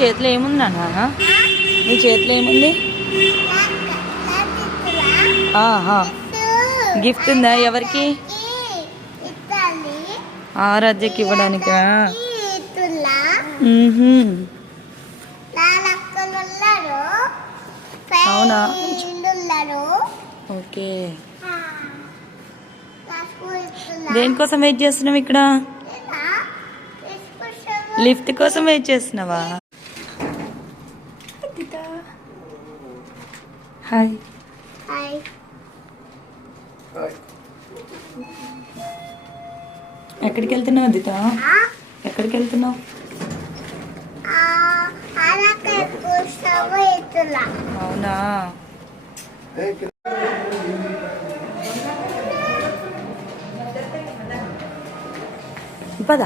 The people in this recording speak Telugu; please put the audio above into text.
చేతిలో ఏముంది నాన్న? నీ చేతిలో ఏముంది? గిఫ్ట్ ఉందా? ఎవరికి? ఆరాధ్యకి ఇవ్వడానికా? అవునా? ఓకే. దేనికోసం వెయిట్ చేస్తున్నావు ఇక్కడ? లిఫ్ట్ కోసం వెయిట్ చేస్తున్నావా? హాయ్. ఎక్కడికి వెళ్తున్నావు అదిత? ఎక్కడికి వెళ్తున్నావు? అవునా? పద.